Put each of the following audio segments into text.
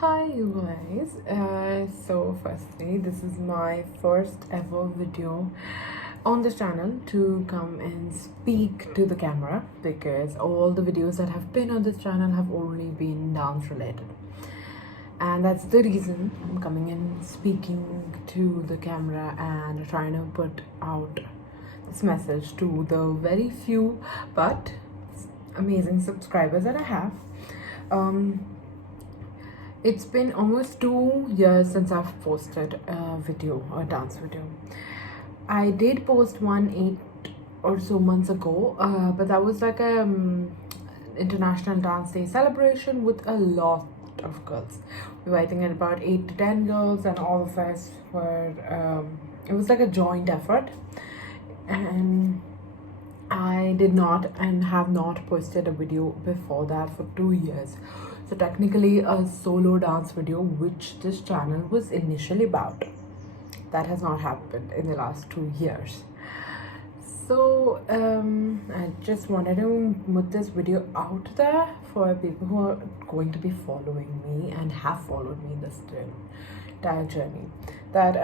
Hi you guys. So firstly, this is my first ever video on this channel to come and speak to the camera, because all the videos that have been on this channel have only been dance related, and that's the reason I'm coming and speaking to the camera and trying to put out this message to the very few but amazing subscribers that I have. It's been almost 2 years since I've posted a video, a dance video. I did post one 8 or so months ago, but that was like a International Dance Day celebration with a lot of girls. We were, I think, at about 8 to 10 girls, and all of us were. It was like a joint effort, and I did not and have not posted a video before that for 2 years. So technically a solo dance video, which this channel was initially about, that has not happened in the last 2 years. So I just wanted to put this video out there for people who are going to be following me and have followed me this entire journey. That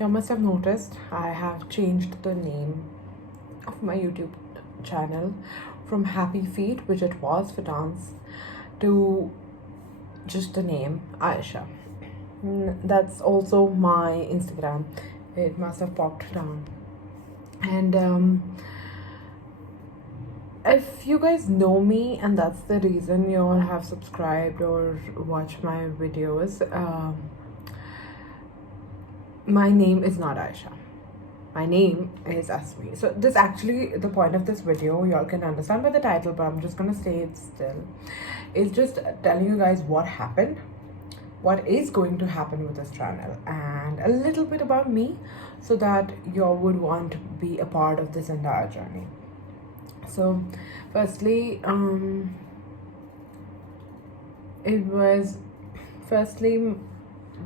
you must have noticed I have changed the name of my YouTube channel from Happy Feet, which it was for dance, to just the name Aisha. That's also my Instagram. It must have popped down. And if you guys know me and that's the reason you all have subscribed or watched my videos, my name is not Aisha. My name is Asmi. So this actually, the point of this video, y'all can understand by the title, but I'm just gonna say it still. It's just telling you guys what happened, what is going to happen with this channel, and a little bit about me, so that y'all would want to be a part of this entire journey. So firstly,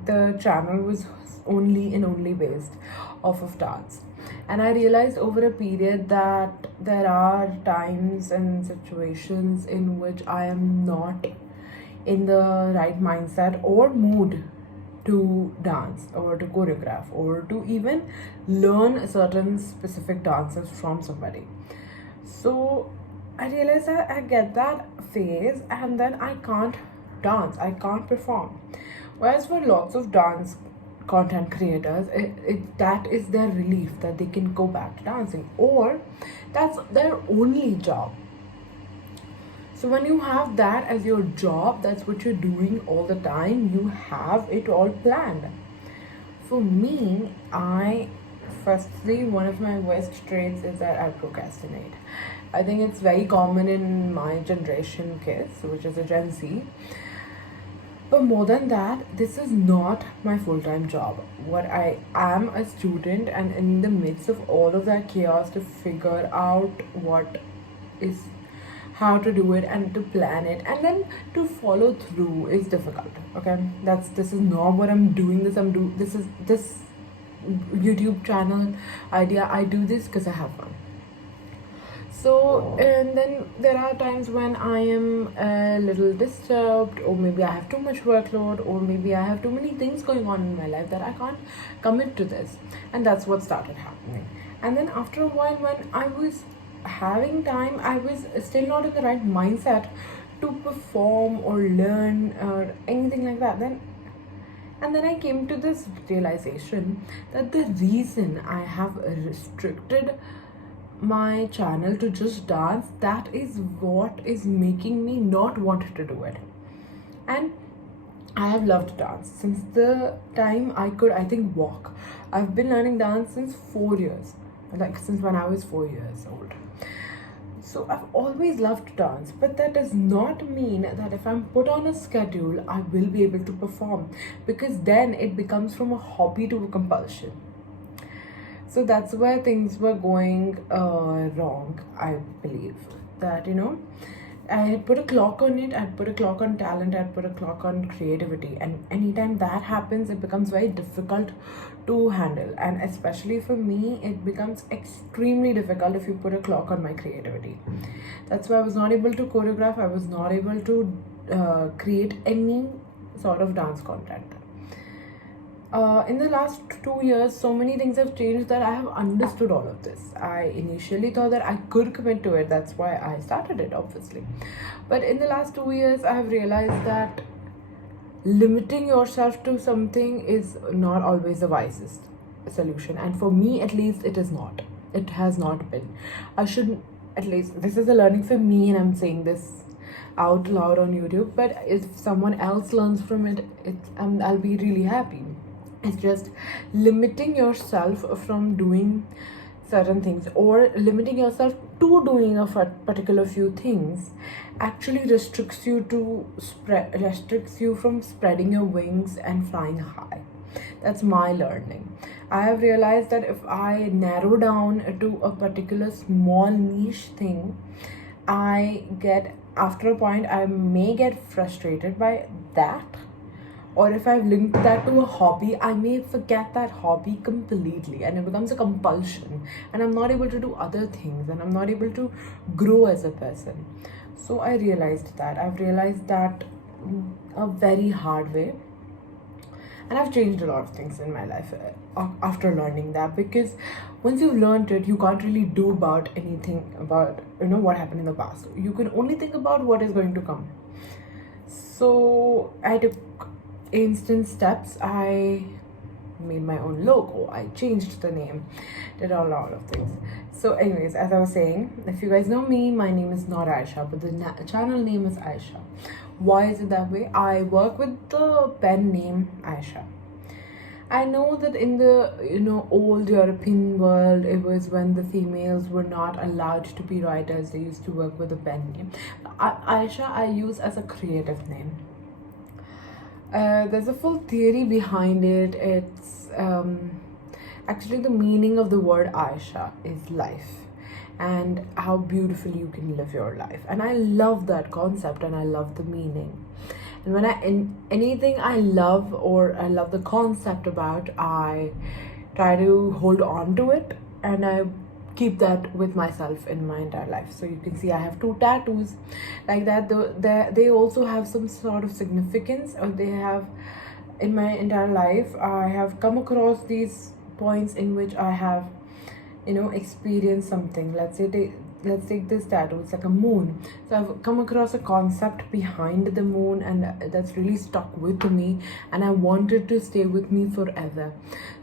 the channel was only based off of dance, and I realized over a period that there are times and situations in which I am not in the right mindset or mood to dance or to choreograph or to even learn certain specific dances from somebody. So I realized that I get that phase and then I can't dance, I can't perform. Whereas for lots of dance content creators, that is their relief, that they can go back to dancing, or that's their only job. So when you have that as your job, that's what you're doing all the time, you have it all planned. For me, firstly, one of my worst traits is that I procrastinate. I think it's very common in my generation kids, which is a Gen Z. But more than that, this is not my full-time job. What I am a student, and in the midst of all of that chaos, to figure out how to do it and to plan it and then to follow through is difficult. Okay, this is not what I'm doing. This YouTube channel idea, I do this because I have fun. So, and then there are times when I am a little disturbed, or maybe I have too much workload, or maybe I have too many things going on in my life that I can't commit to this. And that's what started happening. And then after a while, when I was having time, I was still not in the right mindset to perform or learn or anything like that. And then I came to this realization that the reason I have restricted my channel to just dance, that is what is making me not want to do it. And I have loved dance since the time I could, I think, walk. I've been learning dance since 4 years, like since when I was 4 years old. So I've always loved dance, but that does not mean that if I'm put on a schedule, I will be able to perform, because then it becomes from a hobby to a compulsion. So that's where things were going wrong, I believe. That, I had put a clock on it, I'd put a clock on talent, I'd put a clock on creativity. And anytime that happens, it becomes very difficult to handle. And especially for me, it becomes extremely difficult if you put a clock on my creativity. That's why I was not able to choreograph, I was not able to create any sort of dance content. In the last 2 years, so many things have changed that I have understood all of this. I initially thought that I could commit to it, that's why I started it, obviously. But in the last 2 years, I have realized that limiting yourself to something is not always the wisest solution. And for me, at least, it is not. It has not been. I should, at least, this is a learning for me, and I'm saying this out loud on YouTube. But if someone else learns from it, I'll be really happy. It's just limiting yourself from doing certain things, or limiting yourself to doing a particular few things actually restricts you from spreading your wings and flying high. That's my learning. I have realized that if I narrow down to a particular small niche thing, after a point I may get frustrated by that, or if I've linked that to a hobby, I may forget that hobby completely and it becomes a compulsion, and I'm not able to do other things, and I'm not able to grow as a person. So I've realized that a very hard way, and I've changed a lot of things in my life after learning that, because once you've learned it, you can't really do about anything about what happened in the past. You can only think about what is going to come. So I took instant steps. I made my own logo, I changed the name, did a lot of things. So anyways, as I was saying, if you guys know me, my name is not Aisha, but the channel name is Aisha. Why is it that way? I work with the pen name Aisha. I know that in the old European world, it was when the females were not allowed to be writers, they used to work with a pen name. Aisha I use as a creative name. There's a full theory behind it. It's actually, the meaning of the word Aisha is life, and how beautifully you can live your life. And I love that concept, and I love the meaning. And when anything I love, or I love the concept about, I try to hold on to it, and I keep that with myself in my entire life. So you can see I have 2 tattoos like that. They also have some sort of significance, or they have, in my entire life, I have come across these points in which I have experienced something. Let's take this tattoo. It's like a moon. So I've come across a concept behind the moon, and that's really stuck with me, and I wanted to stay with me forever.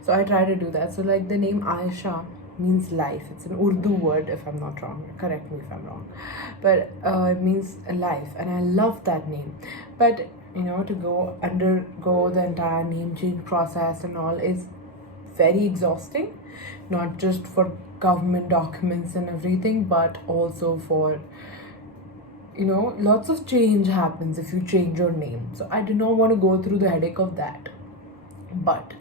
So I try to do that. So like the name Aisha means life. It's an Urdu word, if I'm not wrong. Correct me if I'm wrong. But it means life, and I love that name. But to undergo the entire name change process and all is very exhausting, not just for government documents and everything, but also for lots of change happens if you change your name. So I did not want to go through the headache of that, but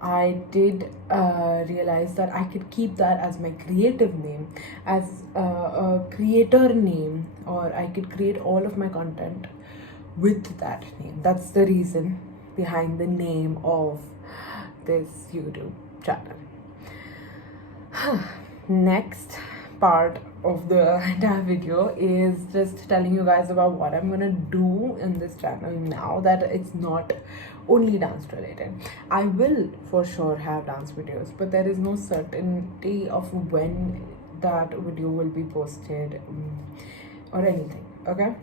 I did realize that I could keep that as my creative name, as a creator name, or I could create all of my content with that name. That's the reason behind the name of this YouTube channel. Next part of the entire video is just telling you guys about what I'm gonna do in this channel now that it's not only dance related. I will for sure have dance videos, but there is no certainty of when that video will be posted or anything. Okay,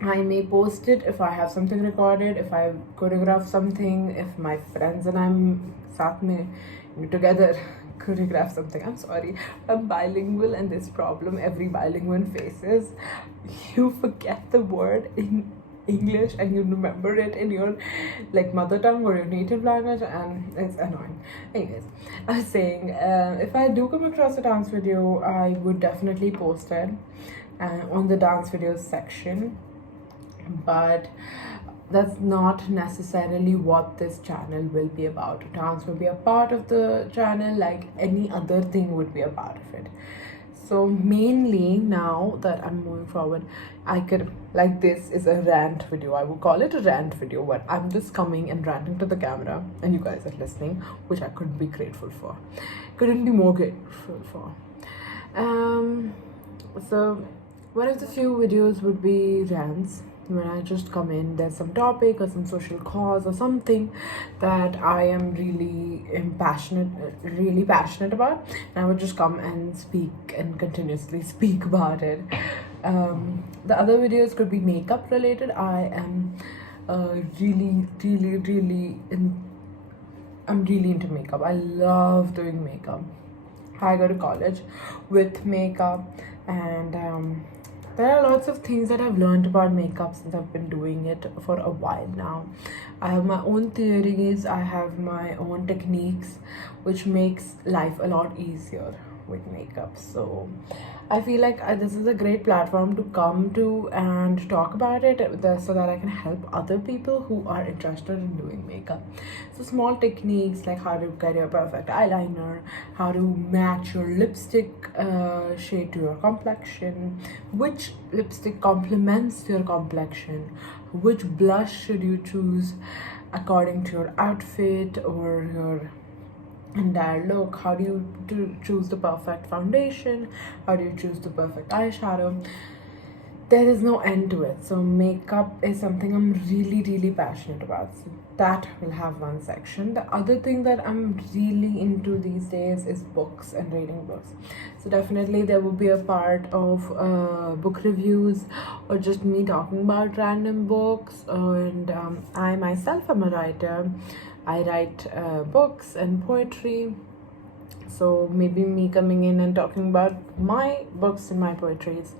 I may post it if I have something recorded, if I choreograph something, if my friends and I'm together choreograph something. I'm sorry, I'm bilingual, and this problem every bilingual faces. You forget the word in English and you remember it in your mother tongue or your native language, and it's annoying. Anyways, I was saying, if I do come across a dance video, I would definitely post it on the dance videos section, but that's not necessarily what this channel will be about. Dance will be a part of the channel like any other thing would be a part of it. So mainly, now that I'm moving forward, I could, this is a rant video. I would call it a rant video, but I'm just coming and ranting to the camera and you guys are listening, which I couldn't be grateful for. Couldn't be more grateful for. So one of the few videos would be rants, when I just come in, there's some topic or some social cause or something that I am really passionate about, and I would just come and speak and continuously speak about it. The other videos could be makeup related. I am I'm really into makeup. I love doing makeup. I go to college with makeup, and there are lots of things that I've learned about makeup since I've been doing it for a while now. I have my own theories, I have my own techniques, which makes life a lot easier with makeup. So I feel like this is a great platform to come to and talk about it so that I can help other people who are interested in doing makeup. So small techniques like how to get your perfect eyeliner, how to match your lipstick shade to your complexion, which lipstick complements your complexion, which blush should you choose according to your outfit or your entire look, how do you choose the perfect foundation, how do you choose the perfect eyeshadow. There is no end to it. So makeup is something I'm really passionate about, so that will have one section. The other thing that I'm really into these days is books and reading books. So definitely there will be a part of book reviews or just me talking about random books. And I myself am a writer. I write books and poetry, so maybe me coming in and talking about my books and my poetries.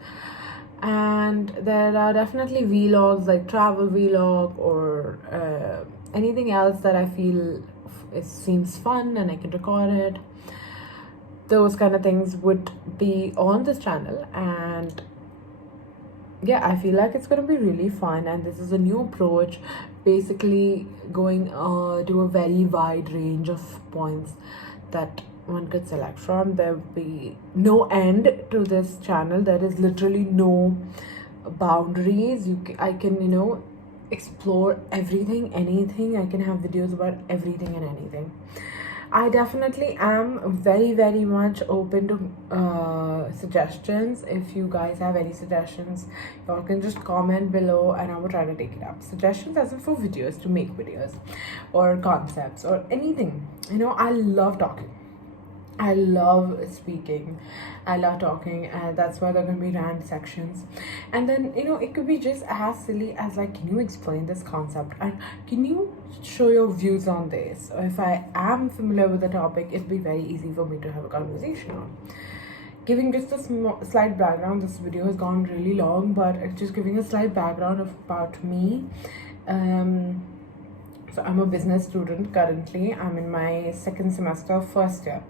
And there are definitely vlogs, like travel vlog or anything else that I feel it seems fun and I can record it. Those kind of things would be on this channel, and yeah, I feel like it's going to be really fun. And this is a new approach, basically going to a very wide range of points that one could select from. There will be no end to this channel. There is literally no boundaries. I can, explore everything, anything. I can have videos about everything and anything. I definitely am very much open to suggestions. If you guys have any suggestions, y'all can just comment below and I will try to take it up. Suggestions as in for videos, to make videos or concepts or anything. I love talking. I love speaking. I love talking, and that's why there are going to be rant sections. And then, it could be just as silly as like, can you explain this concept? And can you show your views on this? Or if I am familiar with the topic, it'd be very easy for me to have a conversation on. Giving just a slight background, this video has gone really long, but it's just giving a slight background about me. So I'm a business student currently. I'm in my second semester, first year.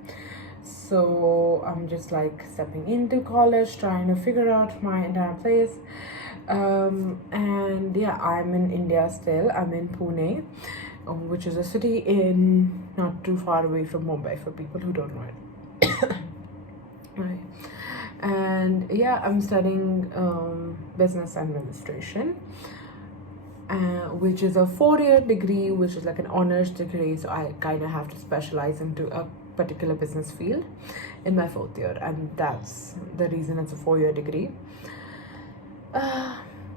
So I'm just like stepping into college, trying to figure out my entire place. And yeah, I'm in India still. I'm in Pune, which is a city in not too far away from Mumbai, for people who don't know it. Right. And yeah, I'm studying business administration, which is a 4-year degree, which is like an honors degree. So I kind of have to specialize into a particular business field in my 4th year, and that's the reason it's a 4-year degree.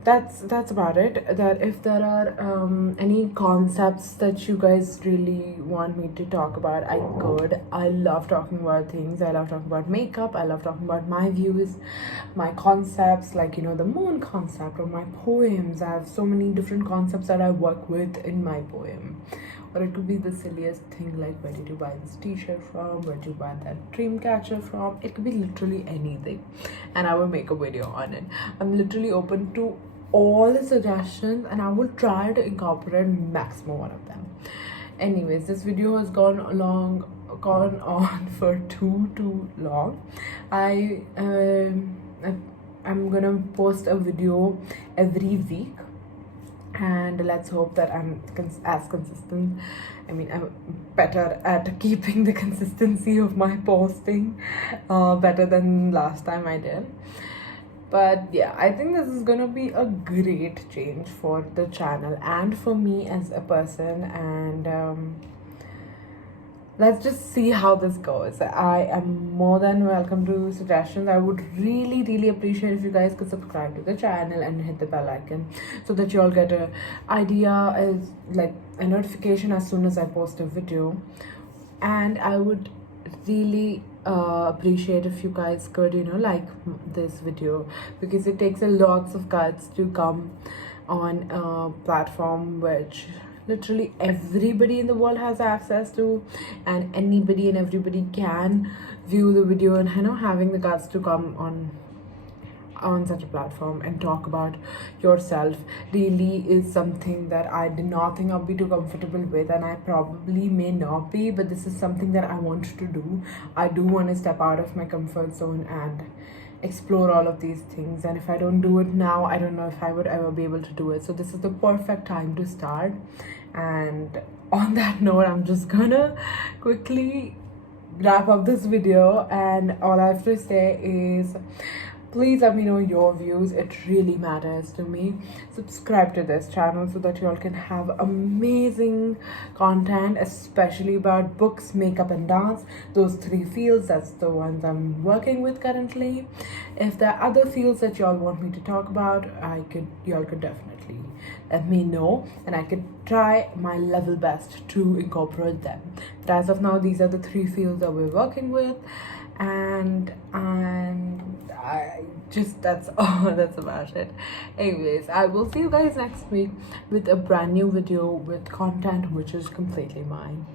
That's about it. That if there are any concepts that you guys really want me to talk about, I could. I love talking about things. I love talking about makeup. I love talking about my views, my concepts, like the moon concept, or my poems. I have so many different concepts that I work with in my poem. Or it could be the silliest thing, like where did you buy this t-shirt from, where did you buy that dream catcher from. It could be literally anything, and I will make a video on it. I'm literally open to all the suggestions, and I will try to incorporate maximum one of them. Anyways, this video has gone on for too long. I'm gonna post a video every week, and let's hope that I'm as consistent. I'm better at keeping the consistency of my posting, better than last time I did. But yeah, I think this is gonna be a great change for the channel and for me as a person. And let's just see how this goes. I am more than welcome to suggestions. I would really appreciate if you guys could subscribe to the channel and hit the bell icon so that you all get a idea, is like a notification as soon as I post a video. And I would really appreciate if you guys could, like this video, because it takes a lots of guts to come on a platform which literally everybody in the world has access to, and anybody and everybody can view the video, and having the guts to come on such a platform and talk about yourself really is something that I did not think I'd be too comfortable with, and I probably may not be, but this is something that I want to do. I do want to step out of my comfort zone and explore all of these things, and if I don't do it now, I don't know if I would ever be able to do it. So this is the perfect time to start. And on that note, I'm just gonna quickly wrap up this video, and all I have to say is, please let me know your views. It really matters to me. Subscribe to this channel so that you all can have amazing content, especially about books, makeup and dance. Those three fields, that's the ones I'm working with currently. If there are other fields that you all want me to talk about, you all could definitely let me know, and I could try my level best to incorporate them. But as of now, these are the three fields that we're working with, and I just, that's all, that's about it. Anyways, I will see you guys next week with a brand new video with content which is completely mine.